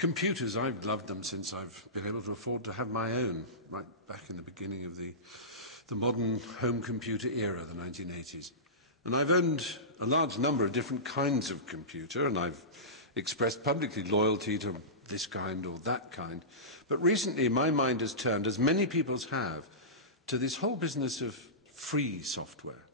Computers, I've loved them since I've been able to afford to have my own, right back in the beginning of the modern home computer era, the 1980s. And I've owned a large number of different kinds of computer, and I've expressed publicly loyalty to this kind or that kind. But recently my mind has turned, as many people's have, to this whole business of free software.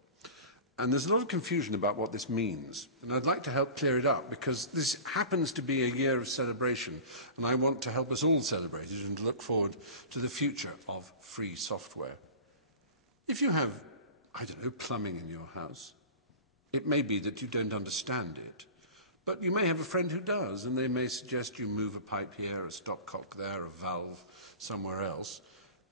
And there's a lot of confusion about what this means. And I'd like to help clear it up, because this happens to be a year of celebration, and I want to help us all celebrate it and to look forward to the future of free software. If you have, I don't know, plumbing in your house, it may be that you don't understand it, but you may have a friend who does, and they may suggest you move a pipe here, a stopcock there, a valve somewhere else,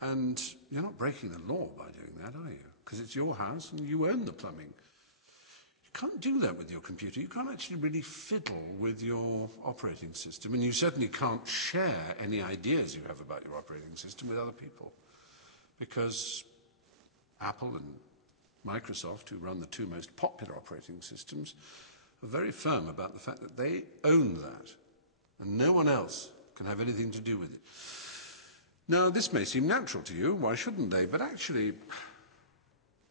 and you're not breaking the law by doing that, are you? Because it's your house and you own the plumbing. You can't do that with your computer. You can't actually really fiddle with your operating system, and you certainly can't share any ideas you have about your operating system with other people, because Apple and Microsoft, who run the two most popular operating systems, are very firm about the fact that they own that, and no one else can have anything to do with it. Now, this may seem natural to you. Why shouldn't they? But actually,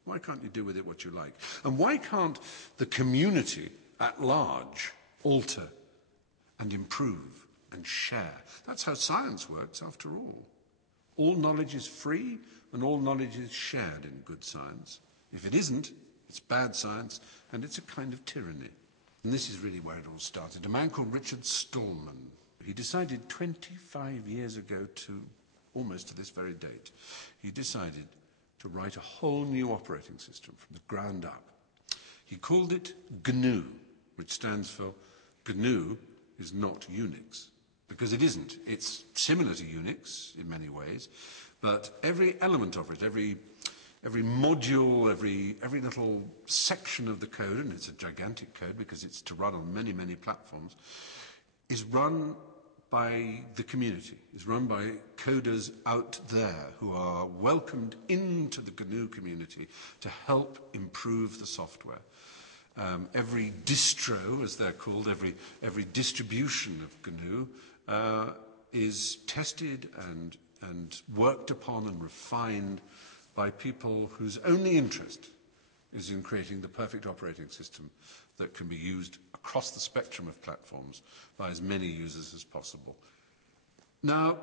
why can't you do with it what you like? And why can't the community at large alter and improve and share? That's how science works, after all. All knowledge is free, and all knowledge is shared in good science. If it isn't, it's bad science, and it's a kind of tyranny. And this is really where it all started. A man called Richard Stallman, he decided 25 years ago, to almost to this very date, he decided to write a whole new operating system from the ground up. He called it GNU, which stands for GNU is not Unix, because it isn't. It's similar to Unix in many ways, but every element of it, every module, every little section of the code, and it's a gigantic code because it's to run on many, many platforms, is run by the community, is run by coders out there who are welcomed into the GNU community to help improve the software. Every distro, as they're called, every distribution of GNU is tested and worked upon and refined by people whose only interest is in creating the perfect operating system that can be used across the spectrum of platforms by as many users as possible. Now,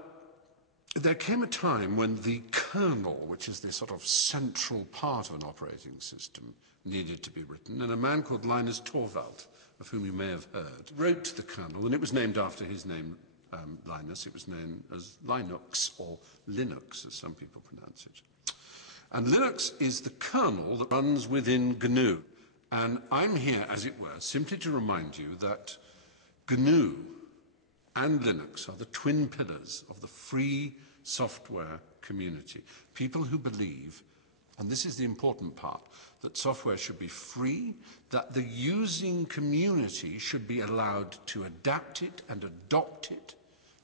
there came a time when the kernel, which is the sort of central part of an operating system, needed to be written, and a man called Linus Torvalds, of whom you may have heard, wrote the kernel, and it was named after his name, Linus. It was known as Linux, or Linux, as some people pronounce it. And Linux is the kernel that runs within GNU. And I'm here, as it were, simply to remind you that GNU and Linux are the twin pillars of the free software community. People who believe, and this is the important part, that software should be free, that the using community should be allowed to adapt it and adopt it,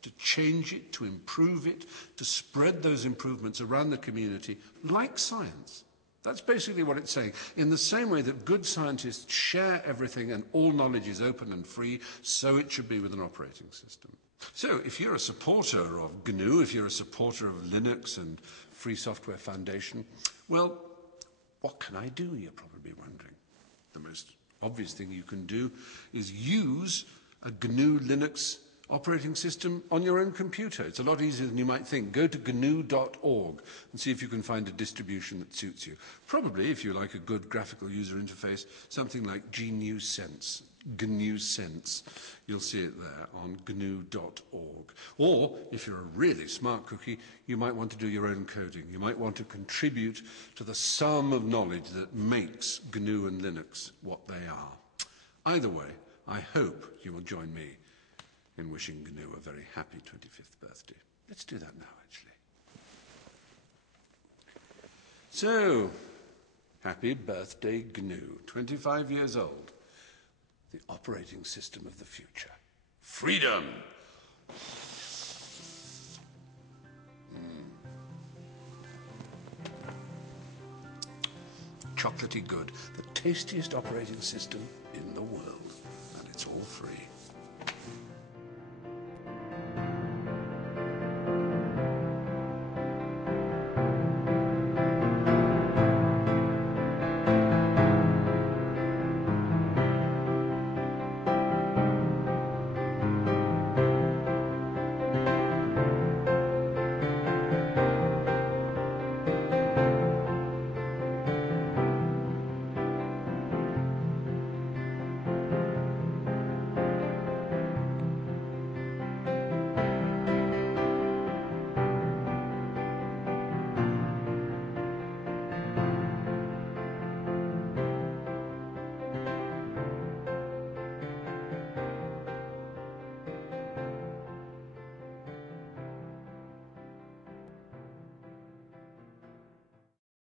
to change it, to improve it, to spread those improvements around the community, like science. That's basically what it's saying. In the same way that good scientists share everything and all knowledge is open and free, so it should be with an operating system. So if you're a supporter of GNU, if you're a supporter of Linux and Free Software Foundation, well, what can I do, you're probably wondering. The most obvious thing you can do is use a GNU Linux operating system on your own computer. It's a lot easier than you might think. Go to GNU.org and see if you can find a distribution that suits you. Probably, if you like a good graphical user interface, something like GNU Sense. GNU Sense. You'll see it there on GNU.org. Or, if you're a really smart cookie, you might want to do your own coding. You might want to contribute to the sum of knowledge that makes GNU and Linux what they are. Either way, I hope you will join me in wishing GNU a very happy 25th birthday. Let's do that now, actually. So, happy birthday, GNU. 25 years old. The operating system of the future. Freedom! Chocolatey good. The tastiest operating system